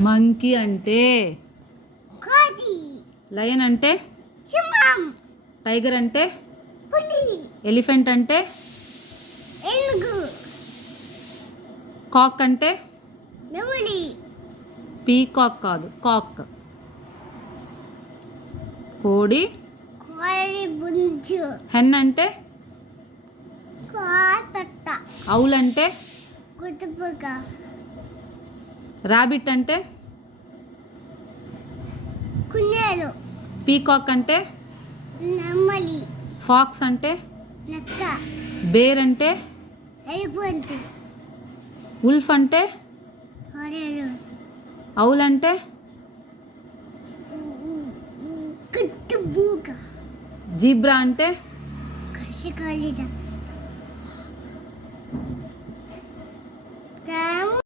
Monkey అంటే కోతి. Lion అంటే సింహం. టైగర్ అంటే పులి. ఎలిఫెంట్ అంటే ఏనుగు. కాక్ అంటే నెమలి. పీకాక్ కాదు, కాక్. కోడి. కోడి పుంజు. హెన్ అంటే కోటట్ట. ఔల్ అంటే గుతుపుక. రాబిట్ అంటే కుందేలు. పీకాక్ అంటే నెమలి. ఫాక్స్ అంటే నక్క. బేర్ అంటే ఎలుగుబంటి. ఉల్ఫ్ అంటే కోడలు. ఔల్ అంటే కుట్టుబూక. జీబ్రా అంటే కషకాలి